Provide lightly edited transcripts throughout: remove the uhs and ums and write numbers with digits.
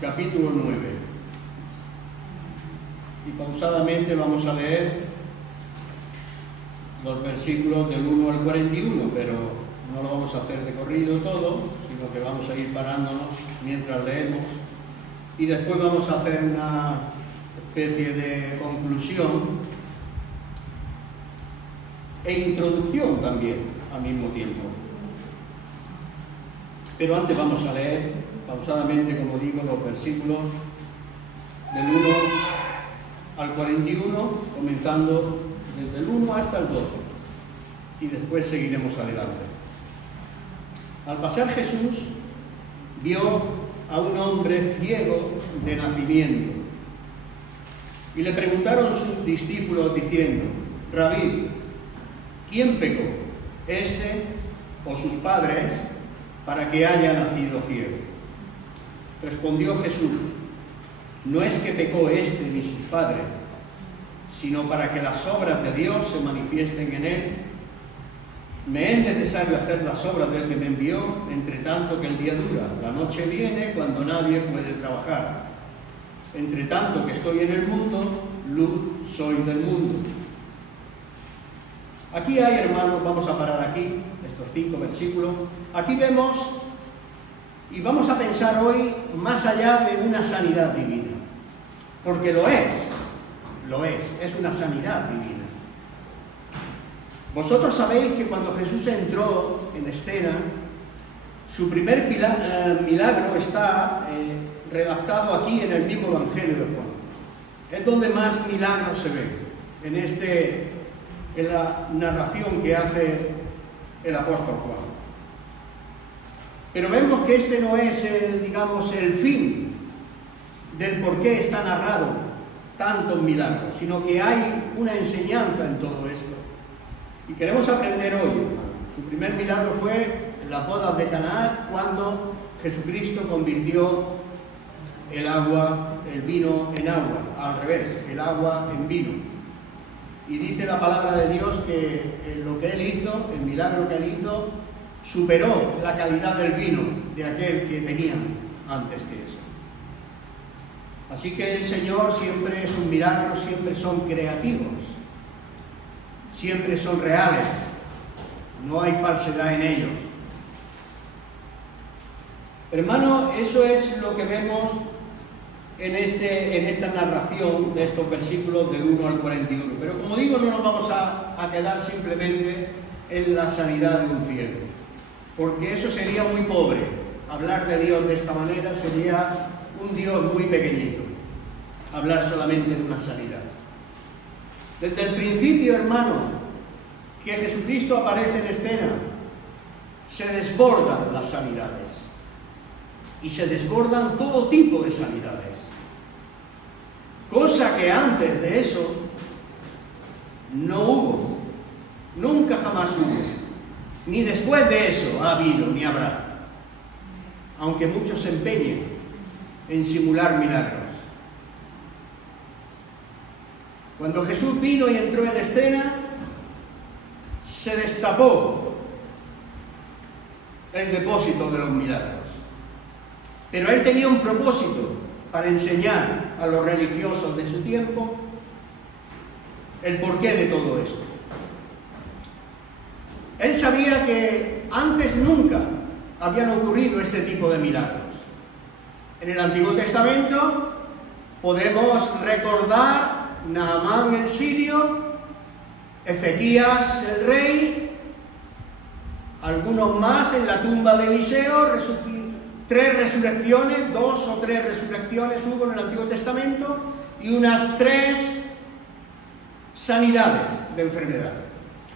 capítulo 9. Y pausadamente vamos a leer los versículos del 1 al 41, pero no lo vamos a hacer de corrido todo, sino que vamos a ir parándonos mientras leemos y después vamos a hacer una especie de conclusión e introducción también al mismo tiempo. Pero antes vamos a leer pausadamente, como digo, los versículos del 1 al 41, comenzando desde el 1 hasta el 12, y después seguiremos adelante. Al pasar Jesús vio a un hombre ciego de nacimiento, y le preguntaron sus discípulos diciendo: Rabí, ¿quién pecó, este o sus padres, para que haya nacido ciego? Respondió Jesús: no es que pecó este ni sus padres, sino para que las obras de Dios se manifiesten en él. Me es necesario hacer las obras del que me envió, entre tanto que el día dura. La noche viene cuando nadie puede trabajar. Entre tanto que estoy en el mundo, luz soy del mundo. Aquí hay, hermanos, vamos a parar aquí, estos 5 versículos. Aquí vemos, y vamos a pensar hoy más allá de una sanidad divina, porque lo es una sanidad divina. Vosotros sabéis que cuando Jesús entró en escena, su primer milagro está redactado aquí en el mismo Evangelio de Juan. Es donde más milagros se ven, en la narración que hace el apóstol Juan. Pero vemos que este no es el fin del por qué está narrado tantos milagros, sino que hay una enseñanza en todo esto. Y queremos aprender hoy, hermano. Su primer milagro fue en las bodas de Caná, cuando Jesucristo convirtió el vino en agua, al revés, el agua en vino. Y dice la palabra de Dios que lo que Él hizo, el milagro que Él hizo, superó la calidad del vino de aquel que tenían antes que eso. Así que el Señor siempre, sus milagros siempre son creativos, siempre son reales, no hay falsedad en ellos. Hermano, eso es lo que vemos en esta narración de estos versículos del 1 al 41. Pero como digo, no nos vamos a quedar simplemente en la sanidad de un ciego, porque eso sería muy pobre. Hablar de Dios de esta manera sería un Dios muy pequeñito, hablar solamente de una sanidad. Desde el principio, hermano, que Jesucristo aparece en escena, se desbordan las sanidades, y se desbordan todo tipo de sanidades, cosa que antes de eso no hubo, nunca jamás hubo, ni después de eso ha habido ni habrá, aunque muchos se empeñen en simular milagros. Cuando Jesús vino y entró en escena, se destapó el depósito de los milagros. Pero Él tenía un propósito para enseñar a los religiosos de su tiempo el porqué de todo esto. Él sabía que antes nunca habían ocurrido este tipo de milagros. En el Antiguo Testamento podemos recordar Naamán el sirio, Ezequías el rey, algunos más en la tumba de Eliseo, 3 resurrecciones, 2 o 3 resurrecciones hubo en el Antiguo Testamento, y unas 3 sanidades de enfermedad.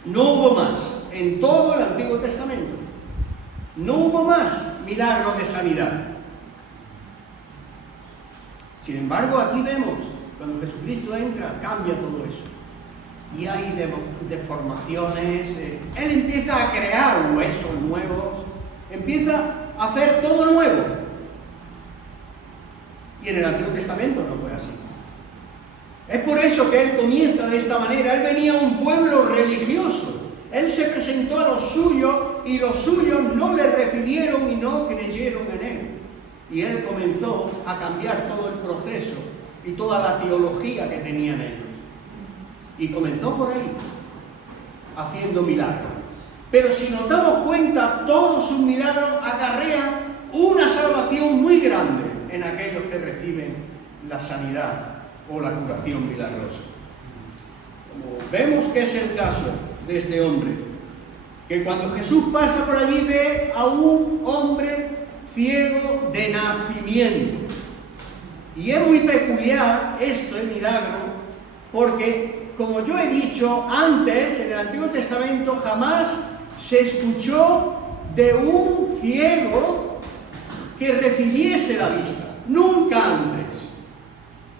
No hubo más en todo el Antiguo Testamento. No hubo más milagros de sanidad. Sin embargo, aquí vemos, cuando Jesucristo entra, cambia todo eso. Y hay deformaciones. Él empieza a crear huesos nuevos, empieza a hacer todo nuevo. Y en el Antiguo Testamento no fue así. Es por eso que Él comienza de esta manera. Él venía a un pueblo religioso. Él se presentó a los suyos y los suyos no le recibieron y no creyeron en Él. Y él comenzó a cambiar todo el proceso y toda la teología que tenían ellos. Y comenzó por ahí, haciendo milagros. Pero si nos damos cuenta, todos sus milagros acarrean una salvación muy grande en aquellos que reciben la sanidad o la curación milagrosa. Como vemos que es el caso de este hombre, que cuando Jesús pasa por allí ve a un hombre ciego de nacimiento. Y es muy peculiar este milagro, porque, como yo he dicho antes, en el Antiguo Testamento jamás se escuchó de un ciego que recibiese la vista. Nunca antes.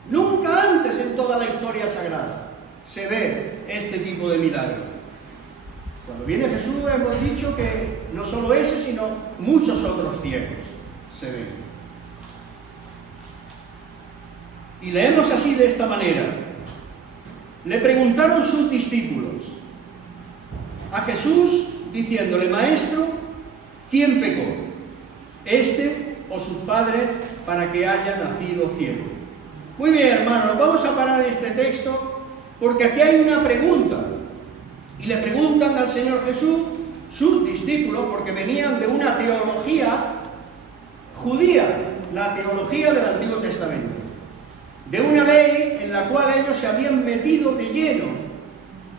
Nunca antes en toda la historia sagrada se ve este tipo de milagro. Cuando viene Jesús hemos dicho que no solo ese, sino muchos otros ciegos se ven. Y leemos así de esta manera. Le preguntaron sus discípulos a Jesús diciéndole: Maestro, ¿quién pecó? ¿Este o sus padres para que haya nacido ciego? Muy bien, hermanos, vamos a parar este texto porque aquí hay una pregunta. Y le preguntan al Señor Jesús sus discípulos, porque venían de una teología judía, la teología del Antiguo Testamento, de una ley en la cual ellos se habían metido de lleno,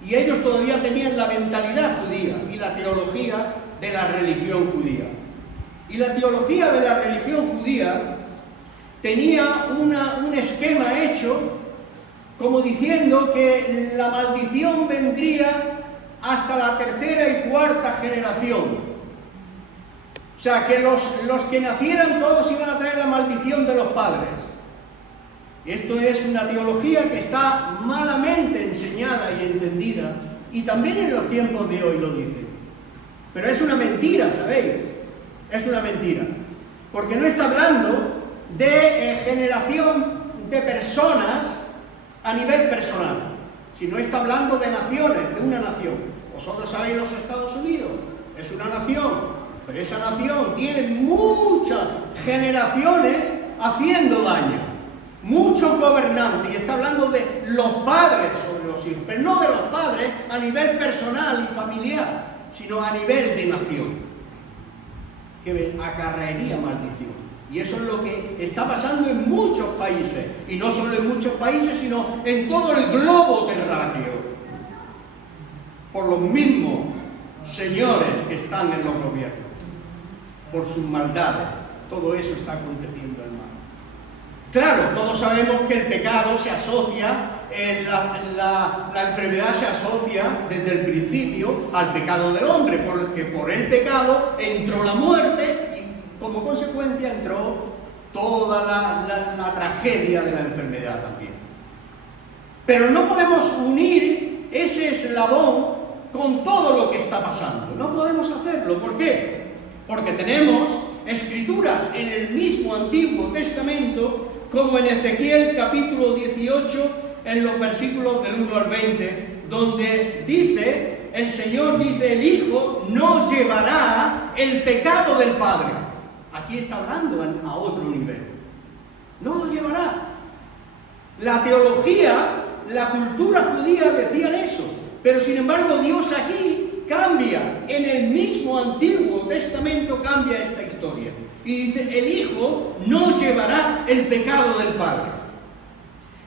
y ellos todavía tenían la mentalidad judía y la teología de la religión judía. Y la teología de la religión judía tenía un esquema hecho como diciendo que la maldición vendría hasta la tercera y cuarta generación. O sea, que los que nacieran todos iban a traer la maldición de los padres. Esto es una teología que está malamente enseñada y entendida, y también en los tiempos de hoy lo dice. Pero es una mentira, ¿sabéis? Es una mentira. Porque no está hablando de generación de personas a nivel personal, sino está hablando de naciones, de una nación. Vosotros sabéis los Estados Unidos, es una nación, pero esa nación tiene muchas generaciones haciendo daño, muchos gobernantes, y está hablando de los padres sobre los hijos, pero no de los padres a nivel personal y familiar, sino a nivel de nación, que acarrearía maldición. Y eso es lo que está pasando en muchos países, y no solo en muchos países, sino en todo el globo terráqueo, por los mismos señores que están en los gobiernos, por sus maldades. Todo eso está aconteciendo, hermano. Claro, todos sabemos que el pecado se asocia, la enfermedad se asocia desde el principio al pecado del hombre, porque por el pecado entró la muerte, como consecuencia entró toda la tragedia de la enfermedad también. Pero no podemos unir ese eslabón con todo lo que está pasando. No podemos hacerlo. ¿Por qué? Porque tenemos escrituras en el mismo Antiguo Testamento, como en Ezequiel capítulo 18, en los versículos del 1 al 20, donde dice, el Señor dice: el Hijo no llevará el pecado del Padre. Aquí está hablando a otro nivel. No lo llevará. La teología, la cultura judía decían eso, pero sin embargo Dios aquí cambia. En el mismo Antiguo Testamento cambia esta historia. Y dice: el Hijo no llevará el pecado del Padre,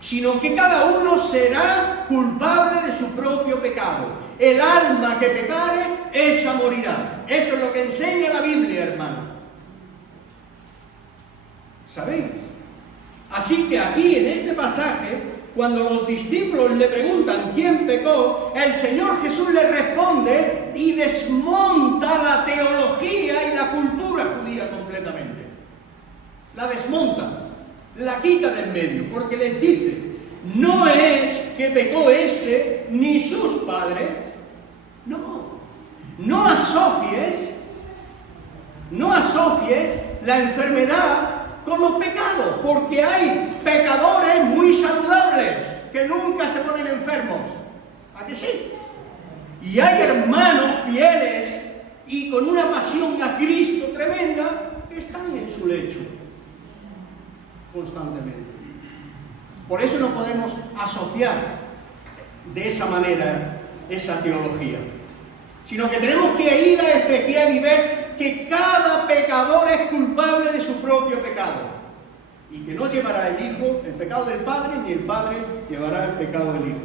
sino que cada uno será culpable de su propio pecado. El alma que pecare, esa morirá. Eso es lo que enseña la Biblia, hermano. ¿Sabéis? Así que aquí, en este pasaje, cuando los discípulos le preguntan quién pecó, el Señor Jesús les responde y desmonta la teología y la cultura judía completamente. La desmonta, la quita del medio, porque les dice: no es que pecó este ni sus padres. No asocies la enfermedad con los pecados, porque hay pecadores muy saludables que nunca se ponen enfermos. ¿A que sí? Y hay hermanos fieles y con una pasión a Cristo tremenda que están en su lecho constantemente. Por eso no podemos asociar de esa manera esa teología, sino que tenemos que ir a Ezequiel y ver que cada pecador es culpable de su propio pecado y que no llevará el Hijo el pecado del Padre, ni el Padre llevará el pecado del Hijo.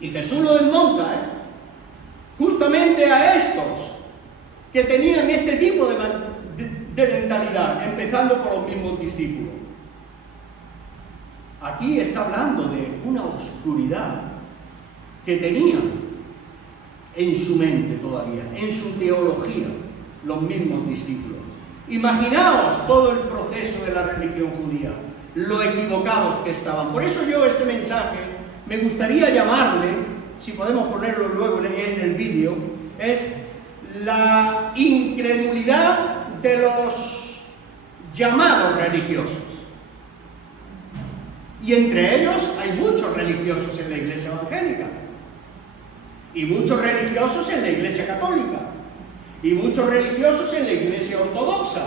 Y Jesús lo desmonta, justamente a estos que tenían este tipo de mentalidad, empezando por los mismos discípulos. Aquí está hablando de una oscuridad que tenían en su mente todavía, en su teología, los mismos discípulos. Imaginaos todo el proceso de la religión judía, lo equivocados que estaban. Por eso yo este mensaje me gustaría llamarle, si podemos ponerlo luego en el vídeo, es la incredulidad de los llamados religiosos. Y entre ellos hay muchos religiosos en la iglesia evangélica, y muchos religiosos en la iglesia católica, y muchos religiosos en la iglesia ortodoxa,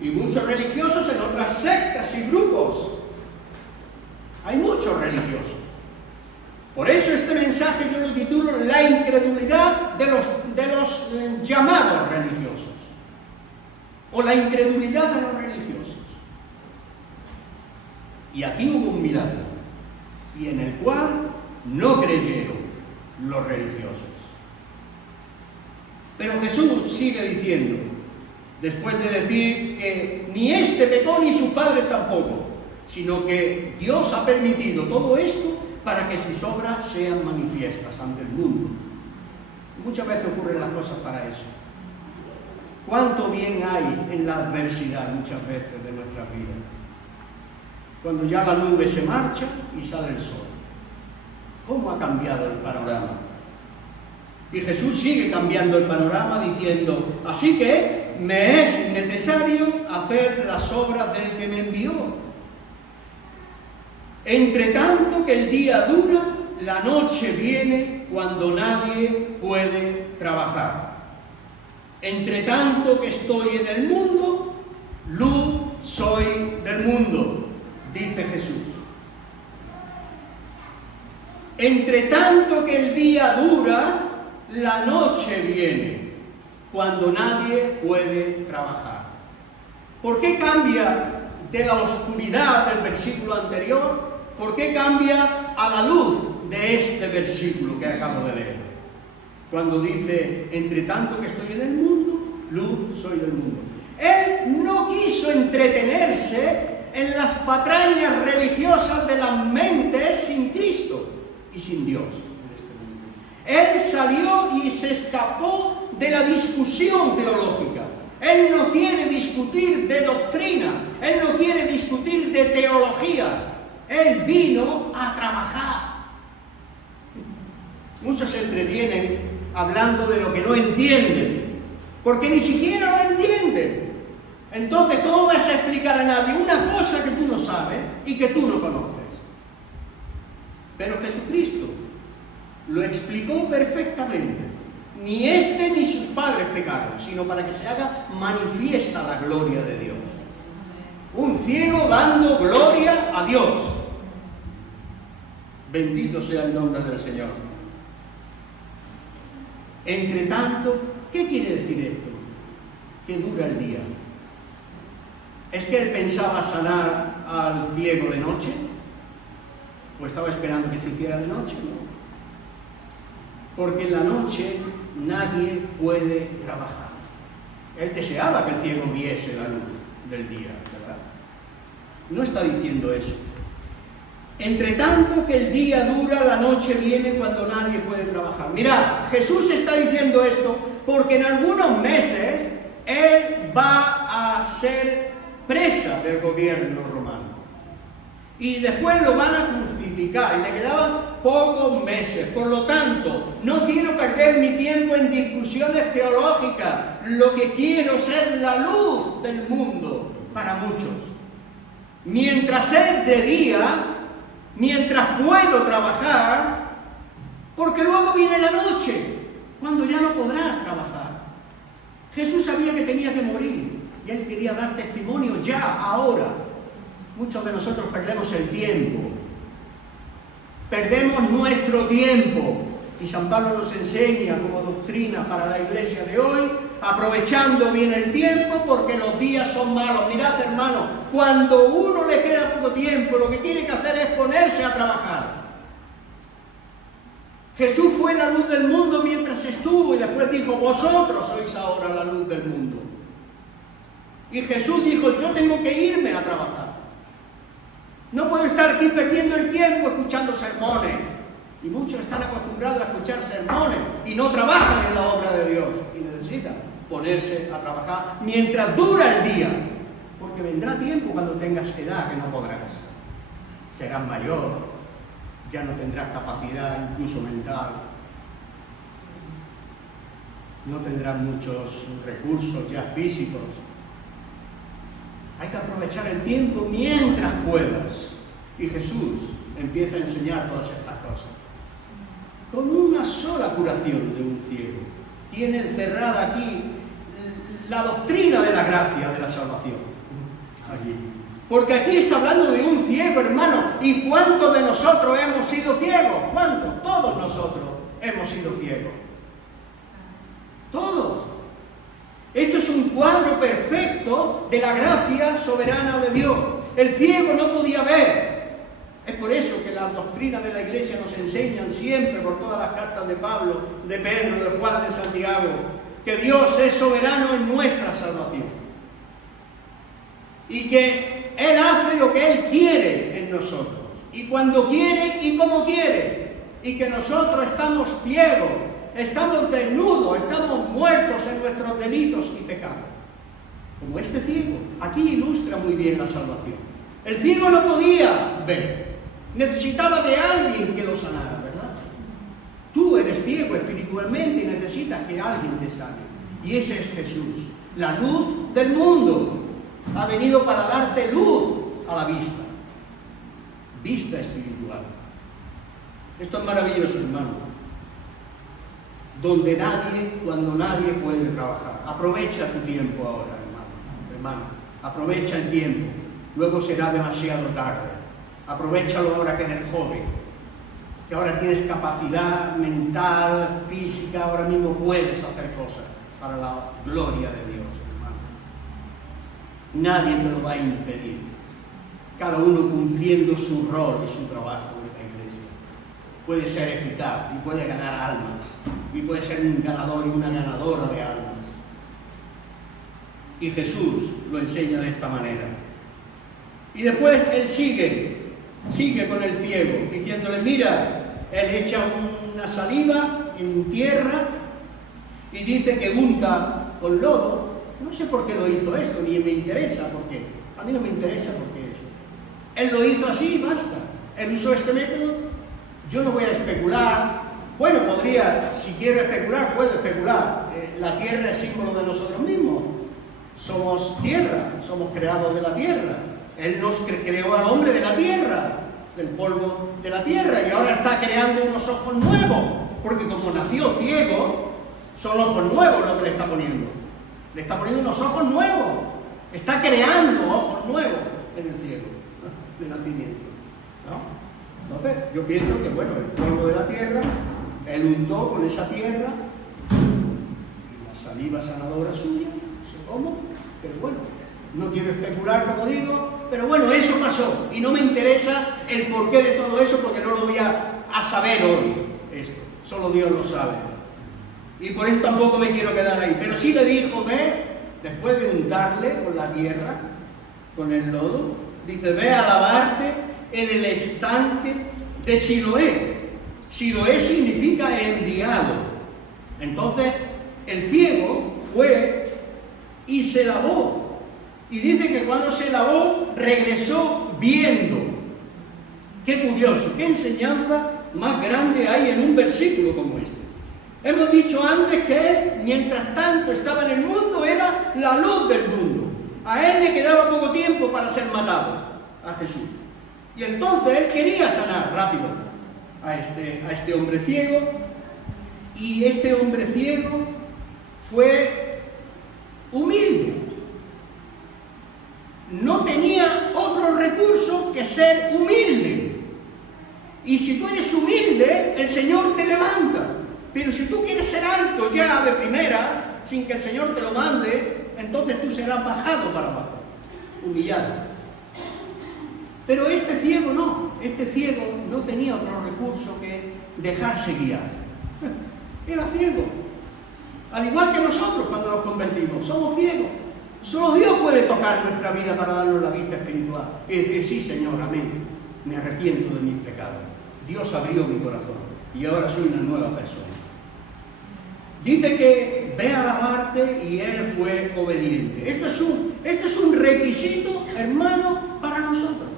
y muchos religiosos en otras sectas y grupos. Hay muchos religiosos. Por eso este mensaje yo lo titulo La incredulidad de los llamados religiosos, o la incredulidad de los religiosos. Y aquí hubo un milagro, y en el cual no creyeron los religiosos. Pero Jesús sigue diciendo, después de decir que ni este pecó ni su padre tampoco, sino que Dios ha permitido todo esto para que sus obras sean manifiestas ante el mundo. Muchas veces ocurren las cosas para eso. ¿Cuánto bien hay en la adversidad muchas veces de nuestra vida? Cuando ya la nube se marcha y sale el sol. ¿Cómo ha cambiado el panorama? Y Jesús sigue cambiando el panorama diciendo, así que me es necesario hacer las obras del que me envió. Entre tanto que el día dura, la noche viene cuando nadie puede trabajar. Entre tanto que estoy en el mundo, luz soy del mundo, dice Jesús. Entre tanto que el día dura, la noche viene, cuando nadie puede trabajar. ¿Por qué cambia de la oscuridad del versículo anterior? ¿Por qué cambia a la luz de este versículo que acabo de leer? Cuando dice, entre tanto que estoy en el mundo, luz soy del mundo. Él no quiso entretenerse en las patrañas religiosas de las mentes sin Cristo y sin Dios. Él salió y se escapó de la discusión teológica. Él no quiere discutir de doctrina, él no quiere discutir de teología. Él vino a trabajar. Muchos se entretienen hablando de lo que no entienden, porque ni siquiera lo entienden. Entonces, ¿cómo vas a explicar a nadie una cosa que tú no sabes y que tú no conoces? Pero Jesucristo lo explicó perfectamente. Ni este ni sus padres pecaron, sino para que se haga manifiesta la gloria de Dios. Un ciego dando gloria a Dios. Bendito sea el nombre del Señor. Entre tanto, ¿qué quiere decir esto? Que dura el día. ¿Es que él pensaba sanar al ciego de noche? ¿O estaba esperando que se hiciera de noche? No. Porque en la noche nadie puede trabajar. Él deseaba que el ciego viese la luz del día, ¿verdad? No está diciendo eso. Entre tanto que el día dura, la noche viene cuando nadie puede trabajar. Mirad, Jesús está diciendo esto porque en algunos meses él va a ser presa del gobierno romano. Y después lo van a crucificar y le quedaban pocos meses. Por lo tanto, no quiero perder mi tiempo en discusiones teológicas. Lo que quiero es ser la luz del mundo para muchos. Mientras es de día, mientras puedo trabajar, porque luego viene la noche, cuando ya no podrás trabajar. Jesús sabía que tenía que morir y él quería dar testimonio ya, ahora. Muchos de nosotros perdemos el tiempo. Perdemos nuestro tiempo. Y San Pablo nos enseña como doctrina para la iglesia de hoy, aprovechando bien el tiempo porque los días son malos. Mirad, hermano, cuando uno le queda poco tiempo, lo que tiene que hacer es ponerse a trabajar. Jesús fue la luz del mundo mientras estuvo y después dijo, vosotros sois ahora la luz del mundo. Y Jesús dijo, yo tengo que irme a trabajar. No puedo estar aquí perdiendo el tiempo escuchando sermones. Y muchos están acostumbrados a escuchar sermones y no trabajan en la obra de Dios. Y necesitan ponerse a trabajar mientras dura el día. Porque vendrá tiempo cuando tengas edad que no podrás. Serás mayor, ya no tendrás capacidad incluso mental. No tendrás muchos recursos ya físicos. Hay que aprovechar el tiempo mientras puedas. Y Jesús empieza a enseñar todas estas cosas. Con una sola curación de un ciego, tiene encerrada aquí la doctrina de la gracia de la salvación. Allí. Porque aquí está hablando de un ciego, hermano. ¿Y cuántos de nosotros hemos sido ciegos? ¿Cuántos? Todos nosotros hemos sido ciegos. Todos. Esto es un cuadro perfecto de la gracia soberana de Dios. El ciego no podía ver. Es por eso que las doctrinas de la Iglesia nos enseñan siempre, por todas las cartas de Pablo, de Pedro, de Juan, de Santiago, que Dios es soberano en nuestra salvación. Y que Él hace lo que Él quiere en nosotros. Y cuando quiere y como quiere. Y que nosotros estamos ciegos, estamos desnudos, estamos muertos en nuestros delitos y pecados. Como este ciego. Aquí ilustra muy bien la salvación. El ciego no podía ver. Necesitaba de alguien que lo sanara, ¿verdad? Tú eres ciego espiritualmente y necesitas que alguien te sane. Y ese es Jesús, la luz del mundo. Ha venido para darte luz a la vista. Vista espiritual. Esto es maravilloso, hermano. Donde nadie, cuando nadie puede trabajar. Aprovecha tu tiempo ahora, hermano. Aprovecha el tiempo. Luego será demasiado tarde. Aprovechalo ahora que eres joven, que ahora tienes capacidad mental, física, ahora mismo puedes hacer cosas para la gloria de Dios, hermano. Nadie te lo va a impedir. Cada uno cumpliendo su rol y su trabajo en esta iglesia. Puede ser eficaz y puede ganar almas. Y puede ser un ganador y una ganadora de almas. Y Jesús lo enseña de esta manera. Y después Él sigue con el ciego, diciéndole, mira, Él echa una saliva en tierra y dice que unta con lodo. No sé por qué lo hizo esto, ni me interesa por qué. A mí no me interesa por qué eso. Él lo hizo así y basta. Él usó este método. Yo no voy a especular. Bueno, podría, si quiero especular, puedo especular. La tierra es símbolo de nosotros mismos. Somos tierra, somos creados de la tierra. Él nos creó al hombre de la tierra, del polvo de la tierra, y ahora está creando unos ojos nuevos, porque como nació ciego, son ojos nuevos lo que le está poniendo. Le está poniendo unos ojos nuevos. Está creando ojos nuevos en el ciego, de nacimiento, ¿no? Entonces, yo pienso que, bueno, el polvo de la tierra, Él untó con esa tierra, y la saliva sanadora suya, no sé cómo, pero bueno, no quiero especular, como digo, pero bueno, eso pasó y no me interesa el porqué de todo eso porque no lo voy a saber hoy, esto, solo Dios lo sabe. Y por eso tampoco me quiero quedar ahí, pero sí le dijo, ve, después de untarle con la tierra, con el lodo, dice, ve a lavarte en el estanque de Siloé. Siloé significa enviado. Entonces, el ciego fue y se lavó. Y dice que cuando se lavó, regresó viendo. Qué curioso, qué enseñanza más grande hay en un versículo como este. Hemos dicho antes que Él, mientras tanto estaba en el mundo, era la luz del mundo. A Él le quedaba poco tiempo para ser matado, a Jesús. Y entonces Él quería sanar rápido a este hombre ciego. Y este hombre ciego fue humilde. No tenía otro recurso ser humilde. Y si tú eres humilde, el Señor te levanta. Pero si tú quieres ser alto ya de primera, sin que el Señor te lo mande, entonces tú serás bajado para abajo, humillado. Pero este ciego no tenía otro recurso que dejarse guiar. Era ciego. Al igual que nosotros cuando nos convertimos, somos ciegos. Solo Dios puede tocar nuestra vida para darnos la vista espiritual y decir, sí, Señor, amén, me arrepiento de mis pecados. Dios abrió mi corazón y ahora soy una nueva persona. Dice que ve a alabarte y él fue obediente. Esto es un requisito, hermano, para nosotros.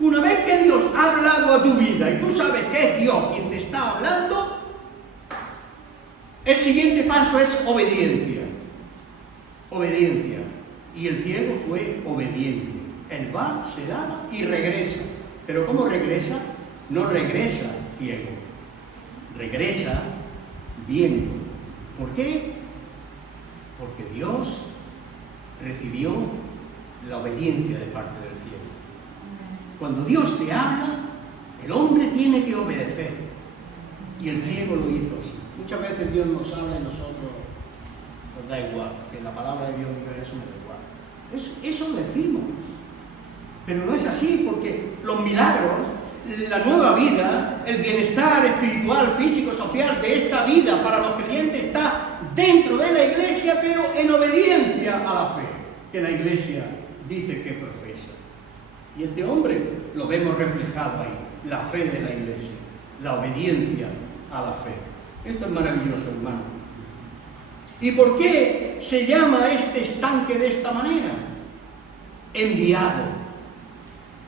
Una vez que Dios ha hablado a tu vida y tú sabes que es Dios quien te está hablando, el siguiente paso es obediencia. Obediencia. Y el ciego fue obediente. Él va, se lava y regresa. Pero ¿cómo regresa? No regresa ciego. Regresa viendo. ¿Por qué? Porque Dios recibió la obediencia de parte del ciego. Cuando Dios te habla, el hombre tiene que obedecer. Y el ciego lo hizo así. Muchas veces Dios nos habla y nosotros nos da igual. Que la palabra de Dios diga eso me da igual. Eso decimos. Pero no es así, porque los milagros, la nueva vida, el bienestar espiritual, físico, social de esta vida para los creyentes está dentro de la iglesia, pero en obediencia a la fe que la iglesia dice que profesa. Y este hombre lo vemos reflejado ahí, la fe de la iglesia, la obediencia a la fe. Esto es maravilloso, hermano. ¿Y por qué se llama este estanque de esta manera? Enviado.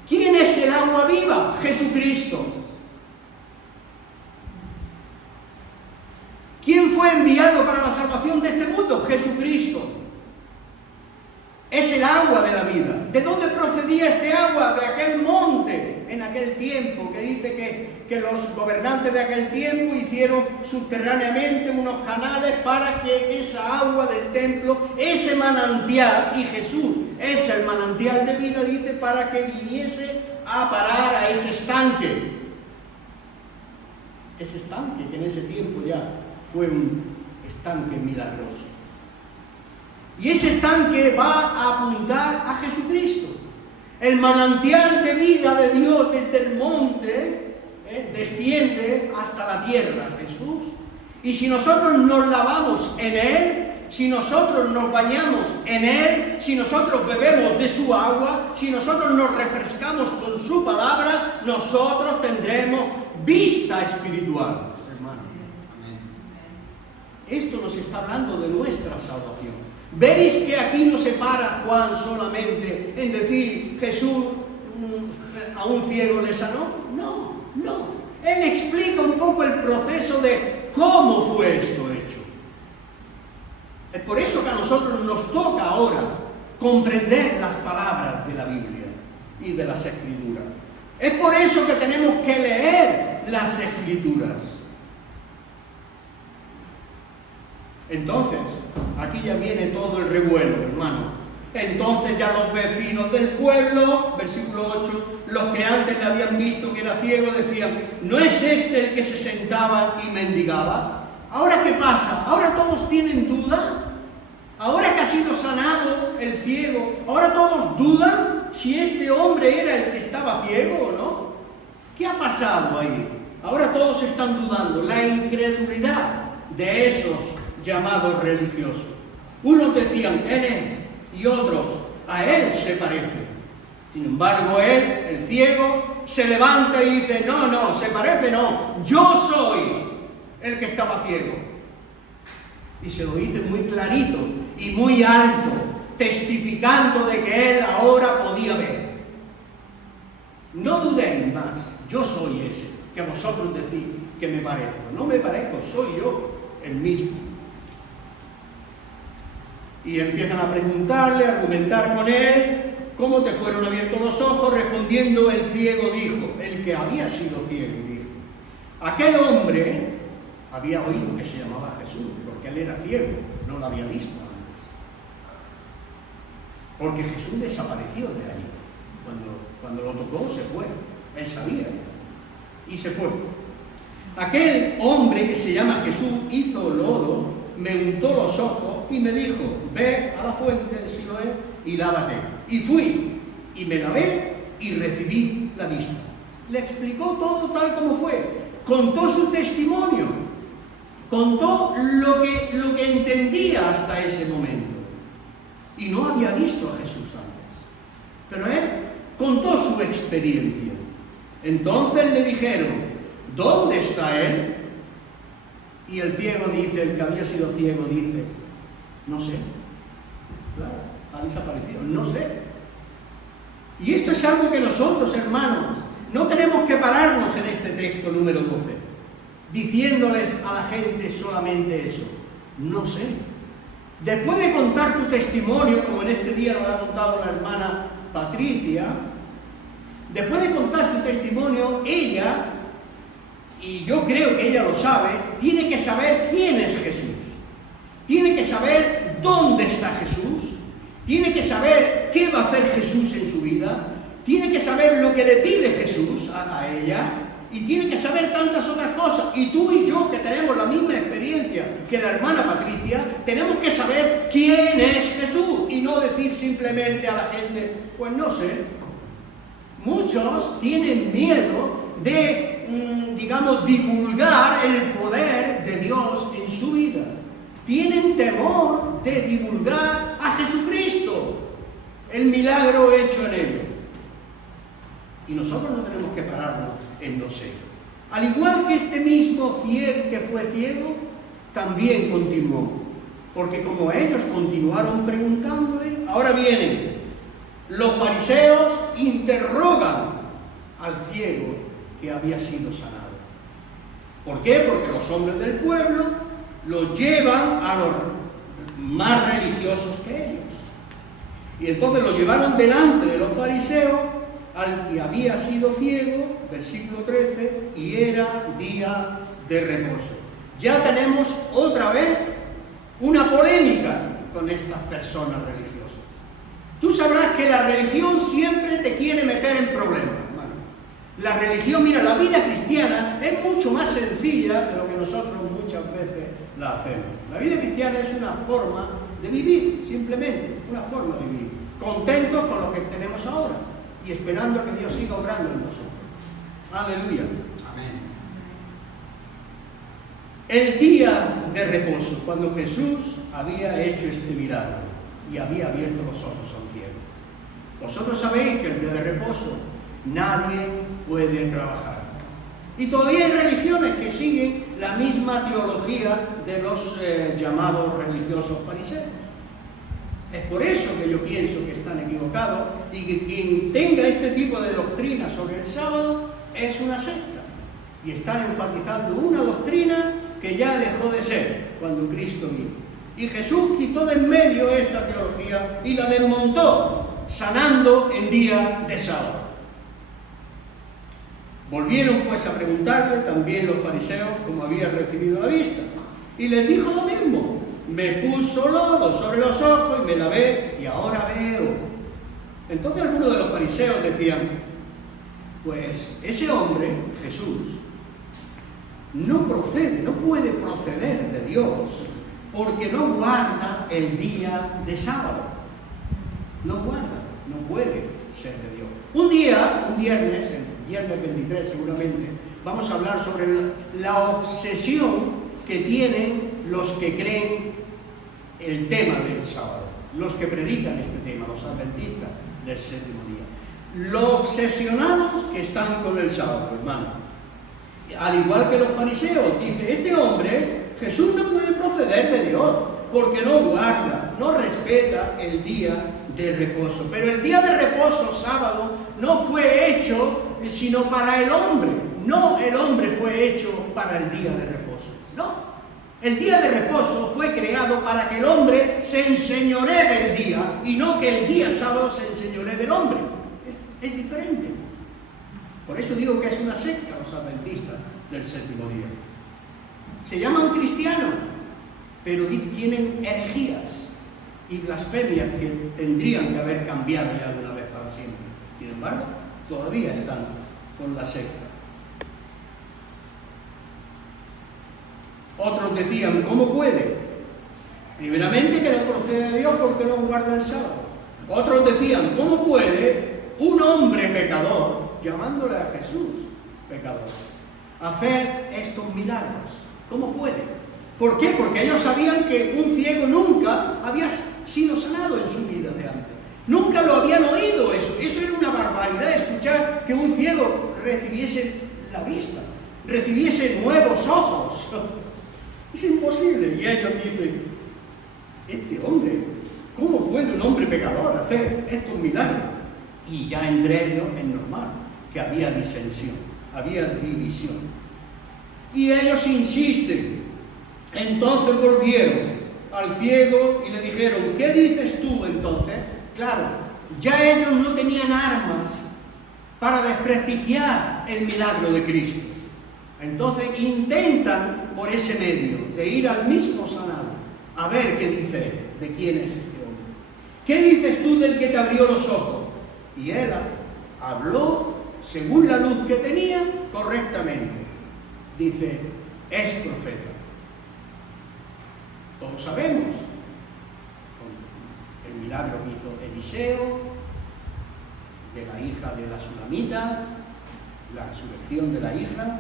¿Quién es el agua viva? Jesucristo. ¿Quién fue enviado para la salvación de este mundo? Jesucristo. Es el agua de la vida. ¿De dónde procedía este agua? De aquel monte en aquel tiempo, que dice que los gobernantes de aquel tiempo hicieron subterráneamente unos canales para que esa agua del templo, ese manantial, y Jesús es el manantial de vida, dice, para que viniese a parar a ese estanque. Ese estanque que en ese tiempo ya fue un estanque milagroso. Y ese estanque va a apuntar a Jesucristo. El manantial de vida de Dios desde el monte desciende hasta la tierra, Jesús. Y si nosotros nos lavamos en Él, si nosotros nos bañamos en Él, si nosotros bebemos de su agua, si nosotros nos refrescamos con su palabra, nosotros tendremos vista espiritual, hermano. Esto nos está hablando de nuestra salvación. ¿Veis que aquí no se para Juan solamente en decir Jesús a un ciego le sanó? No. Él explica un poco el proceso de cómo fue esto hecho. Es por eso que a nosotros nos toca ahora comprender las palabras de la Biblia y de las Escrituras. Es por eso que tenemos que leer las Escrituras. Entonces, aquí ya viene todo el revuelo, hermano. Entonces ya los vecinos del pueblo, versículo 8, los que antes le habían visto que era ciego, decían, ¿no es este el que se sentaba y mendigaba? ¿Ahora qué pasa? ¿Ahora todos tienen duda? ¿Ahora que ha sido sanado el ciego, ahora todos dudan si este hombre era el que estaba ciego o no? ¿Qué ha pasado ahí? Ahora todos están dudando. La incredulidad de esos llamados religiosos. Unos decían, Él es, y otros, a Él se parece. Sin embargo, Él, el ciego, se levanta y dice, no, se parece no, yo soy el que estaba ciego. Y se lo dice muy clarito y muy alto, testificando de que Él ahora podía ver. No dudéis más, yo soy ese, que vosotros decís que me parezco. No me parezco, soy yo el mismo. Y empiezan a preguntarle, a argumentar con él, ¿cómo te fueron abiertos los ojos? Respondiendo el ciego dijo, el que había sido ciego dijo, aquel hombre había oído que se llamaba Jesús, porque él era ciego, no lo había visto antes. Porque Jesús desapareció de allí, Cuando lo tocó, se fue. Él sabía. Y se fue. Aquel hombre que se llama Jesús hizo lodo, me untó los ojos y me dijo, ve a la fuente de Siloé y lávate. Y fui, y me lavé y recibí la vista. Le explicó todo tal como fue. Contó su testimonio. Contó lo que entendía hasta ese momento. Y no había visto a Jesús antes. Pero él contó su experiencia. Entonces le dijeron, ¿dónde está él? Y el ciego dice, el que había sido ciego dice, no sé. Claro, ha desaparecido, no sé. Y esto es algo que nosotros, hermanos, no tenemos que pararnos en este texto número 12, diciéndoles a la gente solamente eso, no sé. Después de contar tu testimonio, como en este día nos ha contado la hermana Patricia, después de contar su testimonio, ella, y yo creo que ella lo sabe, tiene que saber quién es Jesús. Tiene que saber dónde está Jesús. Tiene que saber qué va a hacer Jesús en su vida. Tiene que saber lo que le pide Jesús a ella. Y tiene que saber tantas otras cosas. Y tú y yo, que tenemos la misma experiencia que la hermana Patricia, tenemos que saber quién es Jesús. Y no decir simplemente a la gente, pues no sé. Muchos tienen miedo de, divulgar el poder de Dios en su vida. Tienen temor de divulgar a Jesucristo, el milagro hecho en ellos. Y nosotros no tenemos que pararnos en no sé. Al igual que este mismo ciego que fue ciego, también continuó. Porque como ellos continuaron preguntándole, ahora vienen los fariseos, interrogan al ciego que había sido sanado. ¿Por qué? Porque los hombres del pueblo los llevan a los más religiosos que ellos. Y entonces lo llevaron delante de los fariseos al que había sido ciego, versículo 13, y era día de reposo. Ya tenemos otra vez una polémica con estas personas religiosas. Tú sabrás que la religión siempre te quiere meter en problemas. La religión, mira, la vida cristiana es mucho más sencilla de lo que nosotros muchas veces la hacemos. La vida cristiana es una forma de vivir, simplemente, una forma de vivir. Contentos con lo que tenemos ahora y esperando a que Dios siga obrando en nosotros. Aleluya. Amén. El día de reposo, cuando Jesús había hecho este milagro y había abierto los ojos a un ciego. Vosotros sabéis que el día de reposo nadie puede trabajar. Y todavía hay religiones que siguen la misma teología de los llamados religiosos fariseos. Es por eso que yo pienso que están equivocados y que quien tenga este tipo de doctrina sobre el sábado es una secta. Y están enfatizando una doctrina que ya dejó de ser cuando Cristo vino. Y Jesús quitó de en medio esta teología y la desmontó, sanando en día de sábado. Volvieron pues a preguntarle también los fariseos cómo había recibido la vista. Y les dijo lo mismo. Me puso lodo sobre los ojos y me lavé y ahora veo. Entonces algunos de los fariseos decían, pues ese hombre, Jesús, no puede proceder de Dios porque no guarda el día de sábado. No puede ser de Dios. Un viernes, el viernes 23 seguramente, vamos a hablar sobre la obsesión que tienen los que creen el tema del sábado, los que predican este tema, los adventistas del séptimo día. Lo obsesionados que están con el sábado, hermano. Al igual que los fariseos, dice, este hombre, Jesús no puede proceder de Dios, porque no guarda, no respeta el día de reposo. Pero el día de reposo, sábado, no fue hecho sino para el hombre. No el hombre fue hecho para el día de reposo. No. El día de reposo fue creado para que el hombre se enseñoree del día y no que el día sábado se enseñoree del hombre. Es diferente. Por eso digo que es una secta los adventistas del séptimo día. Se llaman cristianos, pero tienen herejías y blasfemias que tendrían que haber cambiado ya de una vez para siempre. Sin embargo, todavía están con la secta. Otros decían, ¿cómo puede? Primeramente que no procede de Dios porque no guarda el sábado. Otros decían, ¿cómo puede un hombre pecador, llamándole a Jesús pecador, hacer estos milagros? ¿Cómo puede? ¿Por qué? Porque ellos sabían que un ciego nunca había sido sanado en su vida de antes. Nunca lo habían oído eso. Eso era una barbaridad, escuchar que un ciego recibiese la vista, recibiese nuevos ojos. Es imposible. Y ellos dicen, este hombre, ¿cómo puede un hombre pecador hacer estos milagros? Y ya entre ellos es normal que había disensión, había división. Y ellos insisten. Entonces volvieron al ciego y le dijeron, ¿qué dices tú entonces? Claro, ya ellos no tenían armas para desprestigiar el milagro de Cristo. Entonces intentan por ese medio de ir al mismo sanado, a ver qué dice él, de quién es este hombre. ¿Qué dices tú del que te abrió los ojos? Y él habló según la luz que tenía correctamente. Dice, es profeta. Todos sabemos el milagro que hizo Eliseo, de la hija de la Sulamita, la resurrección de la hija.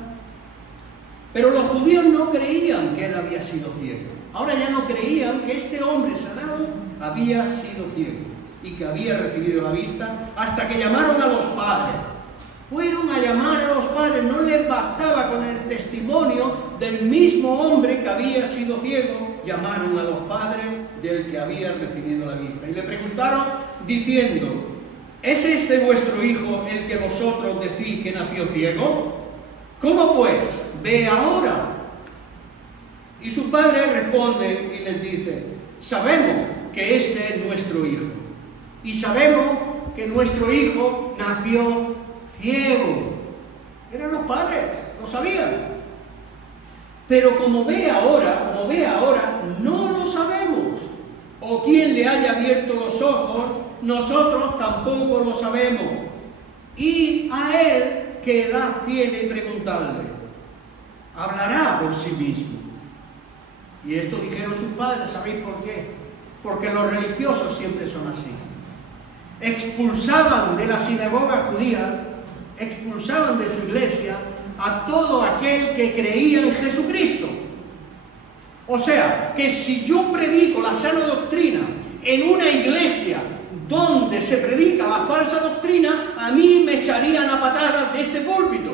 Pero los judíos no creían que él había sido ciego. Ahora ya no creían que este hombre sanado había sido ciego y que había recibido la vista, hasta que llamaron a los padres. Fueron a llamar a los padres, no les bastaba con el testimonio del mismo hombre que había sido ciego. Llamaron a los padres del que había recibido la vista y le preguntaron diciendo, ¿es este vuestro hijo el que vosotros decís que nació ciego? ¿Cómo pues? Ve ahora. Y su padre responde y les dice, sabemos que este es nuestro hijo y sabemos que nuestro hijo nació ciego. Eran los padres, lo sabían. Pero como ve ahora, no lo sabemos. O quien le haya abierto los ojos, nosotros tampoco lo sabemos. Y a él, ¿qué edad tiene? Preguntarle. Hablará por sí mismo. Y esto dijeron sus padres, ¿sabéis por qué? Porque los religiosos siempre son así. Expulsaban de la sinagoga judía, expulsaban de su iglesia a todo aquel que creía en Jesucristo. O sea, que si yo predico la sana doctrina en una iglesia donde se predica la falsa doctrina, a mí me echarían a patadas de este púlpito.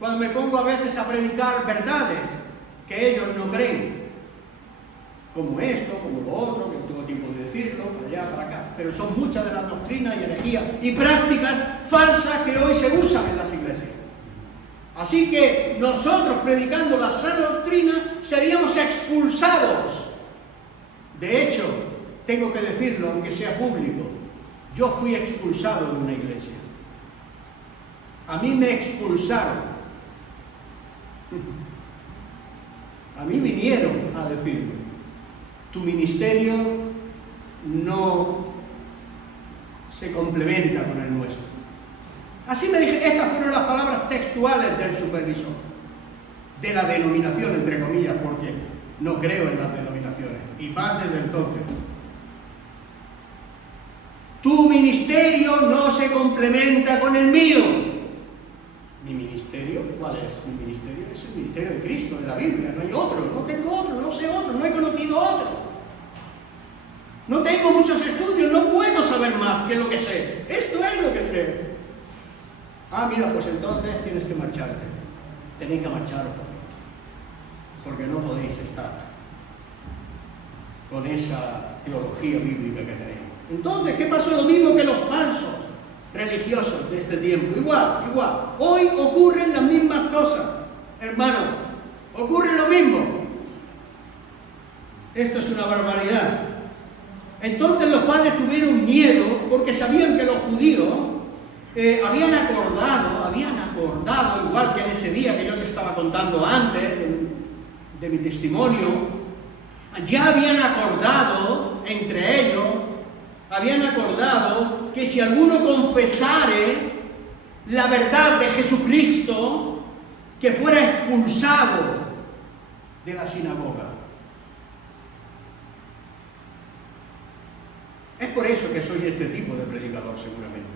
Cuando me pongo a veces a predicar verdades que ellos no creen, como esto, como lo otro, que no tengo tiempo de decirlo, para allá, para acá, pero son muchas de las doctrinas y herejías y prácticas falsas que hoy se usan en las iglesias. Así que nosotros, predicando la sana doctrina, seríamos expulsados. De hecho, tengo que decirlo, aunque sea público, yo fui expulsado de una iglesia. A mí me expulsaron. A mí vinieron a decirme, tu ministerio no se complementa con el nuestro. Así me dije, estas fueron las palabras textuales del supervisor, de la denominación, entre comillas, porque no creo en las denominaciones, y más desde entonces. Tu ministerio no se complementa con el mío. ¿Mi ministerio? ¿Cuál es? Mi ministerio es el ministerio de Cristo, de la Biblia, no hay otro, no tengo otro, no sé otro, no he conocido otro. No tengo muchos estudios, no puedo saber más que lo que sé. Esto es lo que sé. Ah, mira, pues entonces tienes que marcharte. Tenéis que marcharos porque no podéis estar con esa teología bíblica que tenéis. Entonces, ¿qué pasó? Lo mismo que los falsos religiosos de este tiempo. Igual. Hoy ocurren las mismas cosas, hermano. Ocurre lo mismo. Esto es una barbaridad. Entonces los padres tuvieron miedo porque sabían que los judíos habían acordado, igual que en ese día que yo te estaba contando antes de mi testimonio, ya habían acordado entre ellos habían acordado que si alguno confesare la verdad de Jesucristo, que fuera expulsado de la sinagoga. Es por eso que soy este tipo de predicador, seguramente.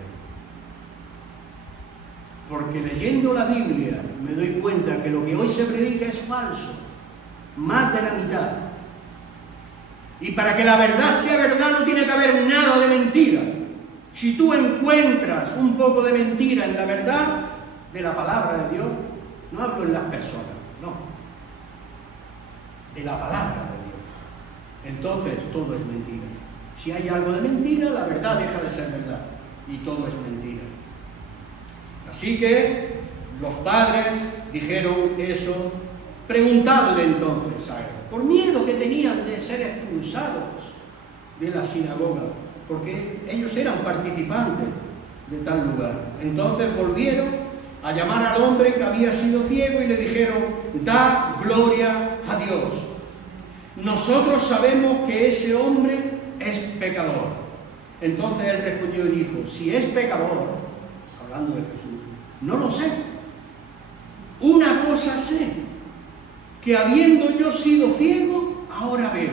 Porque leyendo la Biblia me doy cuenta que lo que hoy se predica es falso, más de la mitad. Y para que la verdad sea verdad no tiene que haber nada de mentira. Si tú encuentras un poco de mentira en la verdad de la palabra de Dios, no hablo en las personas, no, de la palabra de Dios, entonces todo es mentira. Si hay algo de mentira, la verdad deja de ser verdad y todo es mentira. Así que los padres dijeron eso. Preguntadle entonces a él, por miedo que tenían de ser expulsados de la sinagoga, porque ellos eran participantes de tal lugar. Entonces volvieron a llamar al hombre que había sido ciego y le dijeron, da gloria a Dios. Nosotros sabemos que ese hombre es pecador. Entonces él respondió y dijo, si es pecador, hablando de Jesús, no lo sé. Una cosa sé, que habiendo yo sido ciego, ahora veo.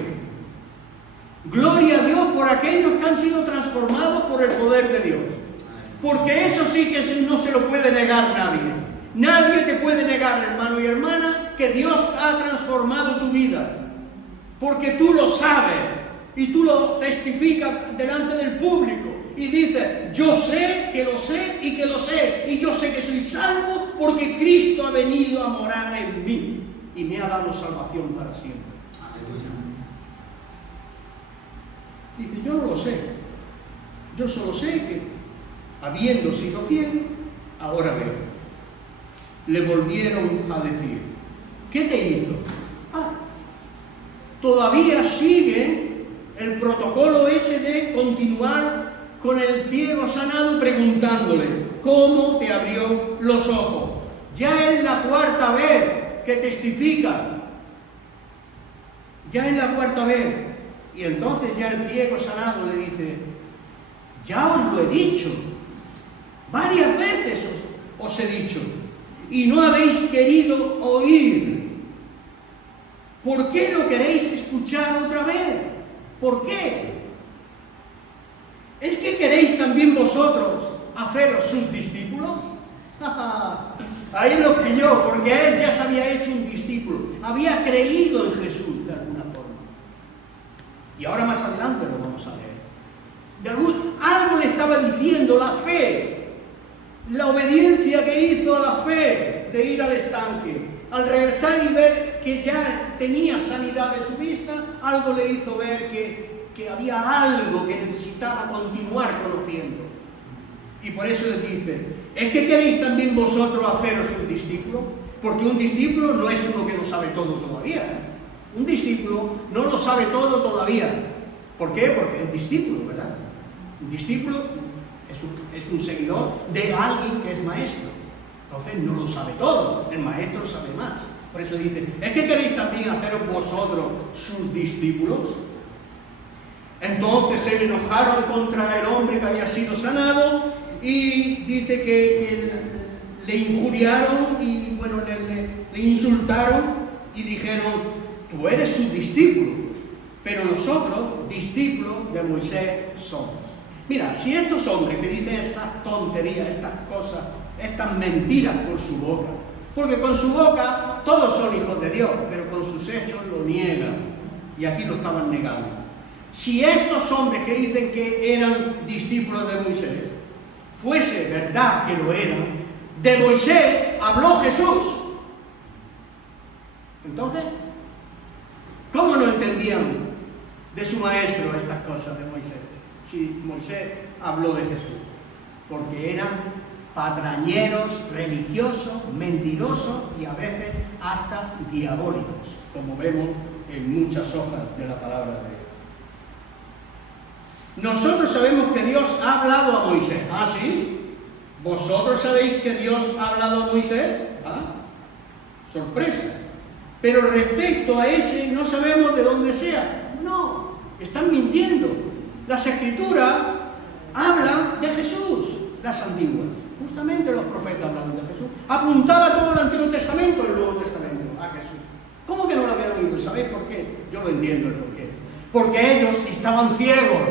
Gloria a Dios por aquellos que han sido transformados por el poder de Dios. Porque eso sí que no se lo puede negar nadie. Nadie te puede negar, hermano y hermana, que Dios ha transformado tu vida. Porque tú lo sabes y tú lo testificas delante del público. Y dices, yo sé que lo sé y que lo sé. Y yo sé que soy salvo porque Cristo ha venido a morar en mí. Y me ha dado salvación para siempre. Aleluya. Dice, yo no lo sé. Yo solo sé que, habiendo sido fiel, ahora veo. Le volvieron a decir, ¿qué te hizo? Todavía sigue el protocolo ese de continuar con el ciego sanado preguntándole, ¿cómo te abrió los ojos? Ya es la cuarta vez que testifica. Ya es la cuarta vez. Y entonces ya el ciego sanado le dice, ya os lo he dicho, varias veces os he dicho, y no habéis querido oír. ¿Por qué lo queréis escuchar otra vez? ¿Por qué? ¿Es que queréis también vosotros haceros sus discípulos? Ahí lo pilló, porque él ya se había hecho un discípulo, había creído en Jesús de alguna forma. Y ahora más adelante lo vamos a leer. Algo le estaba diciendo la fe, la obediencia que hizo a la fe de ir al estanque. Al regresar y ver que ya tenía sanidad de su vista, algo le hizo ver que había algo que necesitaba continuar conociendo. Y por eso les dice, ¿es que queréis también vosotros haceros un discípulo? Porque un discípulo no es uno que no sabe todo todavía. Un discípulo no lo sabe todo todavía. ¿Por qué? Porque es discípulo, ¿verdad? Un discípulo es un seguidor de alguien que es maestro. Entonces no lo sabe todo, el maestro sabe más. Por eso dice, ¿es que queréis también haceros vosotros sus discípulos? Entonces se enojaron contra el hombre que había sido sanado y dice que le injuriaron y bueno, le insultaron y dijeron, tú eres su discípulo, pero nosotros, discípulos de Moisés, somos. Mira, si estos hombres que dicen estas tonterías, estas cosas, estas mentiras por su boca, porque con su boca todos son hijos de Dios, pero con sus hechos lo niegan, y aquí lo estaban negando. Si estos hombres que dicen que eran discípulos de Moisés, fuese verdad que lo eran, de Moisés habló Jesús. Entonces, ¿cómo no entendían de su maestro estas cosas de Moisés? Si Moisés habló de Jesús, porque eran patrañeros, religiosos, mentirosos y a veces hasta diabólicos, como vemos en muchas hojas de la palabra de Dios. Nosotros sabemos que Dios ha hablado a Moisés. ¿Ah, sí? ¿Vosotros sabéis que Dios ha hablado a Moisés? ¿Ah? Sorpresa. Pero respecto a ese no sabemos de dónde sea. No, están mintiendo. Las Escrituras hablan de Jesús, las antiguas. Justamente los profetas hablan de Jesús. Apuntaba todo el Antiguo Testamento y el Nuevo Testamento a Jesús. ¿Cómo que no lo habían oído? ¿Sabéis por qué? Yo lo entiendo el por qué. Porque ellos estaban ciegos.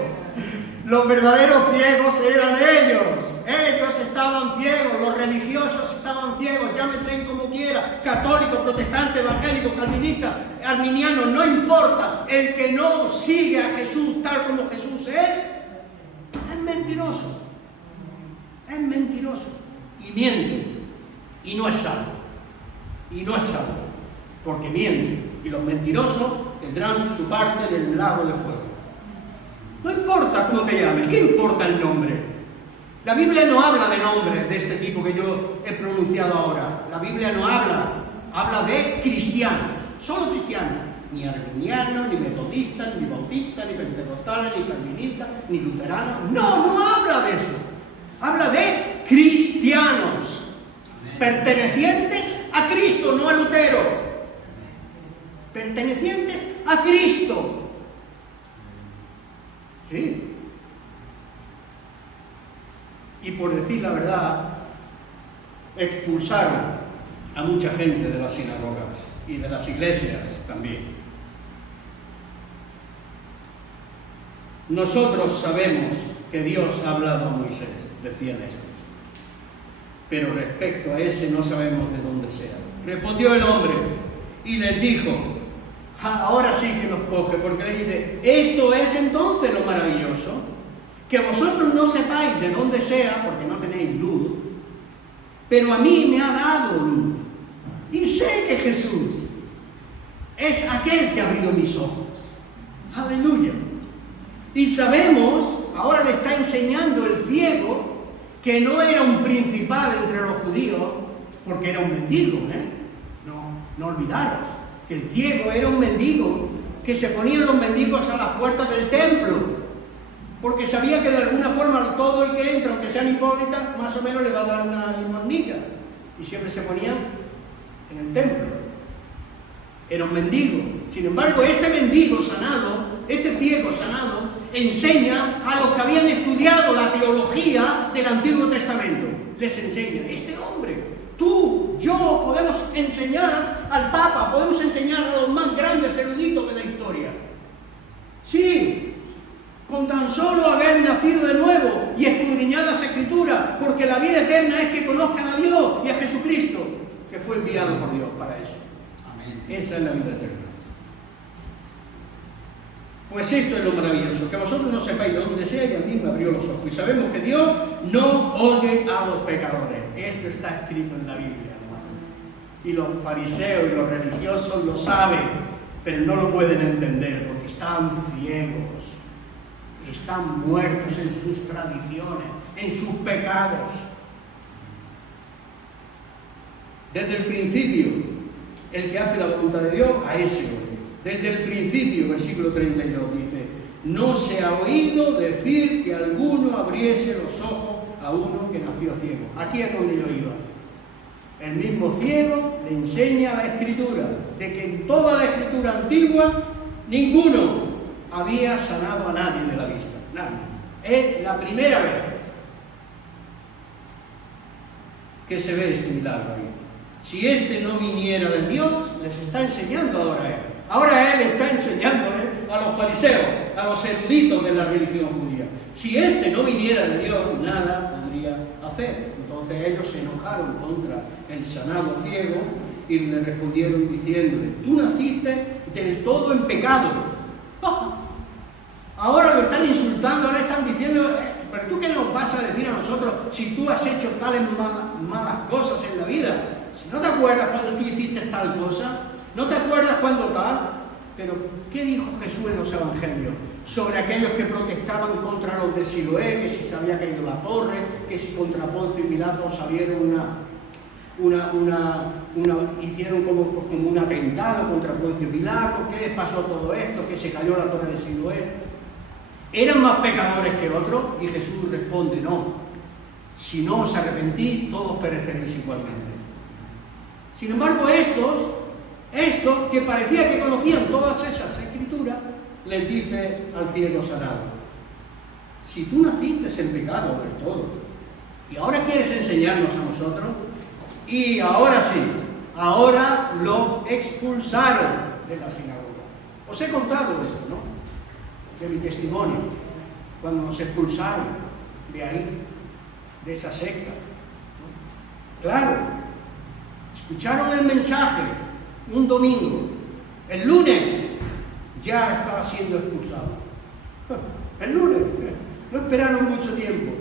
Los verdaderos ciegos eran ellos. Ellos estaban ciegos, los religiosos estaban ciegos, llámese como quiera, católico, protestante, evangélico, calvinista, arminiano, no importa. El que no sigue a Jesús tal como Jesús es mentiroso. Es mentiroso. Y miente. Y no es salvo. Y no es salvo. Porque miente. Y los mentirosos tendrán su parte en el lago de fuego. No importa cómo te llames, ¿qué importa el nombre? La Biblia no habla de nombres de este tipo que yo he pronunciado ahora. La Biblia no habla de cristianos, solo cristianos. Ni arminianos, ni metodistas, ni bautistas, ni pentecostales, ni calvinistas, ni luteranos. No habla de eso. Habla de cristianos, pertenecientes a Cristo, no a Lutero. Pertenecientes a Cristo. Sí. Y por decir la verdad, expulsaron a mucha gente de las sinagogas y de las iglesias también. Nosotros sabemos que Dios ha hablado a Moisés, decían estos. Pero respecto a ese no sabemos de dónde sea. Respondió el hombre y les dijo, ahora sí que nos coge, porque le dice, esto es entonces lo maravilloso, que vosotros no sepáis de dónde sea, porque no tenéis luz, pero a mí me ha dado luz. Y sé que Jesús es aquel que abrió mis ojos. Aleluya. Y sabemos, ahora le está enseñando el ciego, que no era un principal entre los judíos, porque era un mendigo, No olvidaros, que el ciego era un mendigo, que se ponían los mendigos a las puertas del templo, porque sabía que de alguna forma todo el que entra, aunque sean hipócritas, más o menos le va a dar una limosnita. Y siempre se ponían en el templo. Era un mendigo. Sin embargo, este mendigo sanado, este ciego sanado, enseña a los que habían estudiado la teología del Antiguo Testamento. Les enseña, este hombre, tú, yo, podemos enseñar al Papa, podemos enseñar a los más grandes eruditos de la historia. Sí, con tan solo haber nacido de nuevo y escudriñar las Escrituras, porque la vida eterna es que conozcan a Dios y a Jesucristo, que fue enviado por Dios para eso. Amén. Esa es la vida eterna. Pues esto es lo maravilloso, que vosotros no sepáis de dónde sea, y a mí me abrió los ojos. Y sabemos que Dios no oye a los pecadores. Esto está escrito en la Biblia, hermano. Y los fariseos y los religiosos lo saben, pero no lo pueden entender porque están ciegos. Están muertos en sus tradiciones, en sus pecados. Desde el principio, el que hace la voluntad de Dios, a ese oye. Desde el principio, versículo 32, dice, no se ha oído decir que alguno abriese los ojos a uno que nació ciego. Aquí es donde yo iba. El mismo ciego le enseña la Escritura, de que en toda la Escritura antigua, ninguno había sanado a nadie de la vista. Nadie. Es la primera vez que se ve este milagro ahí. Si este no viniera de Dios, les está enseñando ahora a él. Ahora él está enseñándole a los fariseos, a los eruditos de la religión judía. Si este no viniera de Dios, nada podría hacer. Entonces ellos se enojaron contra el sanado ciego y le respondieron diciéndole, tú naciste del todo en pecado. Ahora lo están insultando, ahora están diciendo, pero tú qué nos vas a decir a nosotros si tú has hecho tales malas cosas en la vida. Si no te acuerdas cuando tú hiciste tal cosa, no te acuerdas cuando tal. Pero ¿qué dijo Jesús en los evangelios sobre aquellos que protestaban contra los de Siloé, que si se había caído la torre, que si contra Poncio y Pilato salieron hicieron como un atentado contra Poncio y Pilato? ¿Qué les pasó todo esto? Que se cayó la torre de Siloé. ¿Eran más pecadores que otros? Y Jesús responde, no. Si no os arrepentís, todos pereceréis igualmente. Sin embargo, estos que parecía que conocían todas esas escrituras, les dice al ciego sanado, Si tú naciste en pecado del todo, y ahora quieres enseñarnos a nosotros, y ahora sí, ahora los expulsaron de la sinagoga. Os he contado esto, ¿no? De mi testimonio, cuando nos expulsaron de ahí, de esa secta, ¿no? Claro, escucharon el mensaje un domingo, el lunes ya estaba siendo expulsado. El lunes, no esperaron mucho tiempo.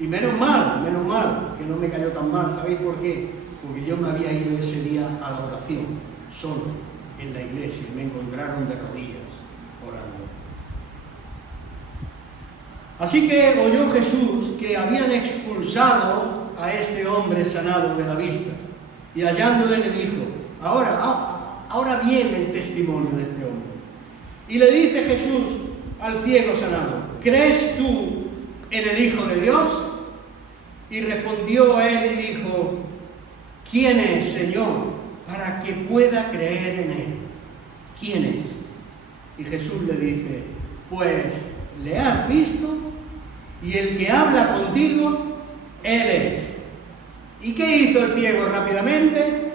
Y menos mal que no me cayó tan mal. ¿Sabéis por qué? Porque yo me había ido ese día a la oración, solo, en la iglesia, y me encontraron de rodillas, orando. Así que oyó Jesús que habían expulsado a este hombre sanado de la vista, y hallándole le dijo, ahora viene el testimonio de este hombre. Y le dice Jesús al ciego sanado, ¿crees tú en el Hijo de Dios? Y respondió a él y dijo, ¿quién es, Señor, para que pueda creer en él? ¿Quién es? Y Jesús le dice, pues le has visto y el que habla contigo, él es. ¿Y qué hizo el ciego rápidamente?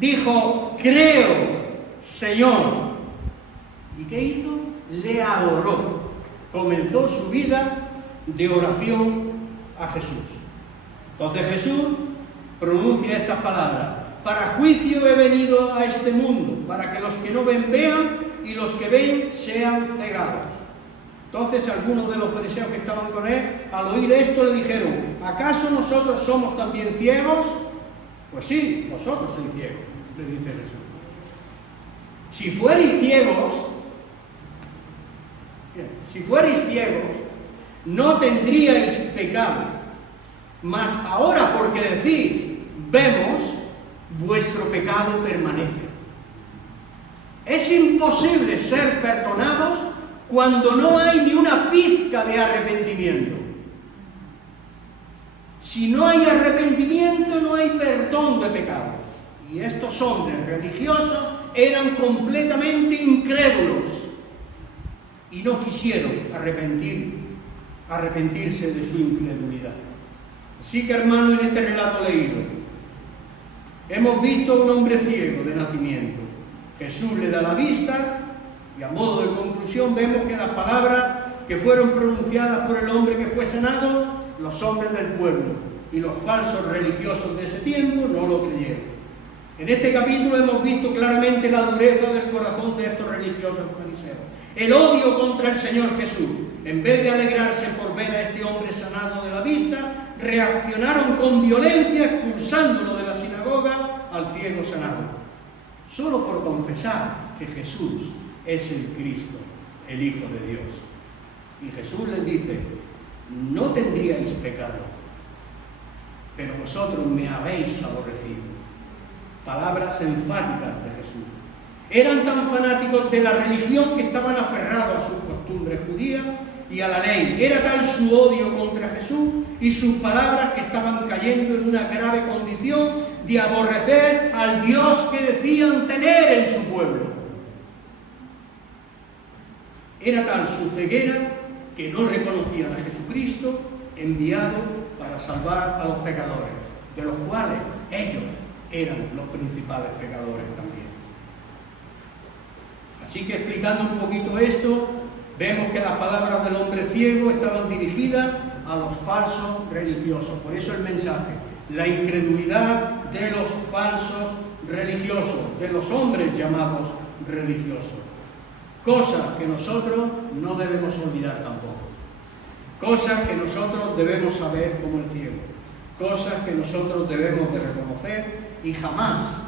Dijo, creo, Señor. ¿Y qué hizo? Le adoró. Comenzó su vida de oración a Jesús. Entonces Jesús pronuncia estas palabras: para juicio he venido a este mundo, para que los que no ven vean y los que ven sean cegados. Entonces algunos de los fariseos que estaban con él, al oír esto, le dijeron, ¿acaso nosotros somos también ciegos? Pues sí, vosotros sois ciegos, le dice Jesús. Si fuerais ciegos, no tendríais pecado. Mas ahora, porque decís, vemos, vuestro pecado permanece. Es imposible ser perdonados cuando no hay ni una pizca de arrepentimiento. Si no hay arrepentimiento, no hay perdón de pecados. Y estos hombres religiosos eran completamente incrédulos y no quisieron arrepentirse de su incredulidad. Así que, hermano, en este relato leído, hemos visto a un hombre ciego de nacimiento. Jesús le da la vista y, a modo de conclusión, vemos que las palabras que fueron pronunciadas por el hombre que fue sanado, los hombres del pueblo y los falsos religiosos de ese tiempo no lo creyeron. En este capítulo hemos visto claramente la dureza del corazón de estos religiosos fariseos. El odio contra el Señor Jesús. En vez de alegrarse por ver a este hombre sanado de la vista, reaccionaron con violencia expulsándolo de la sinagoga al ciego sanado, solo por confesar que Jesús es el Cristo, el Hijo de Dios. Y Jesús les dice, no tendríais pecado, pero vosotros me habéis aborrecido. Palabras enfáticas de Jesús. Eran tan fanáticos de la religión que estaban aferrados a sus costumbres judías y a la ley. Era tal su odio contra Jesús y sus palabras que estaban cayendo en una grave condición de aborrecer al Dios que decían tener en su pueblo. Era tal su ceguera que no reconocían a Jesucristo enviado para salvar a los pecadores, de los cuales ellos eran los principales pecadores también. Así que, explicando un poquito esto, vemos que las palabras del hombre ciego estaban dirigidas a los falsos religiosos. Por eso el mensaje, la incredulidad de los falsos religiosos, de los hombres llamados religiosos. Cosas que nosotros no debemos olvidar tampoco. Cosas que nosotros debemos saber como el ciego. Cosas que nosotros debemos de reconocer y jamás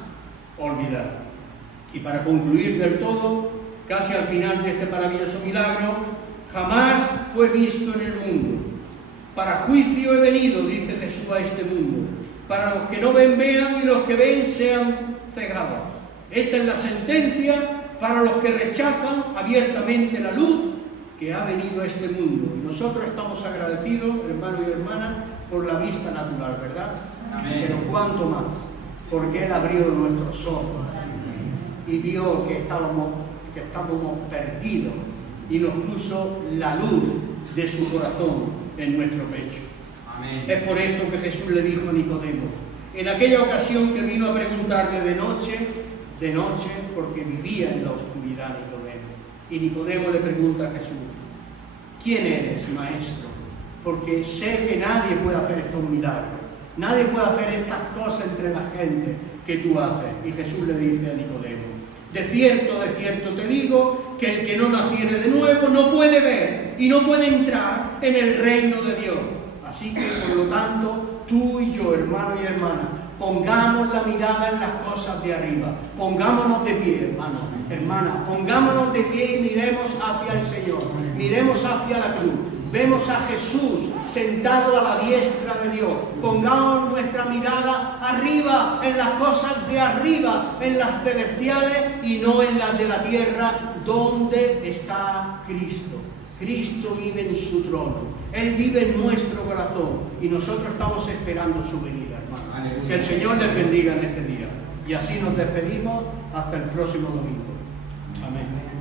olvidar. Y para concluir del todo, casi al final de este maravilloso milagro, jamás fue visto en el mundo. Para juicio he venido, dice Jesús, a este mundo. Para los que no ven, vean, y los que ven sean cegados. Esta es la sentencia para los que rechazan abiertamente la luz que ha venido a este mundo. Y nosotros estamos agradecidos, hermanos y hermanas, por la vista natural, ¿verdad? Amén. Pero cuánto más, porque Él abrió nuestros ojos y vio que estábamos perdidos y nos puso la luz de su corazón en nuestro pecho. Amén. Es por esto que Jesús le dijo a Nicodemo, en aquella ocasión que vino a preguntarle de noche, porque vivía en la oscuridad Nicodemo. Y Nicodemo le pregunta a Jesús, ¿quién eres, maestro? Porque sé que nadie puede hacer estos milagros, nadie puede hacer estas cosas entre la gente que tú haces. Y Jesús le dice a Nicodemo, de cierto te digo, que el que no naciere de nuevo no puede ver y no puede entrar en el reino de Dios. Así que, por lo tanto, tú y yo, hermano y hermana, pongamos la mirada en las cosas de arriba. Pongámonos de pie, hermanos, hermanas, pongámonos de pie y miremos hacia el Señor. Miremos hacia la cruz. Vemos a Jesús sentado a la diestra de Dios. Pongamos nuestra mirada arriba, en las cosas de arriba, en las celestiales y no en las de la tierra, donde está Cristo. Cristo vive en su trono. Él vive en nuestro corazón y nosotros estamos esperando su venida, hermano. Aleluya. Que el Señor les bendiga en este día. Y así nos despedimos hasta el próximo domingo. Amén.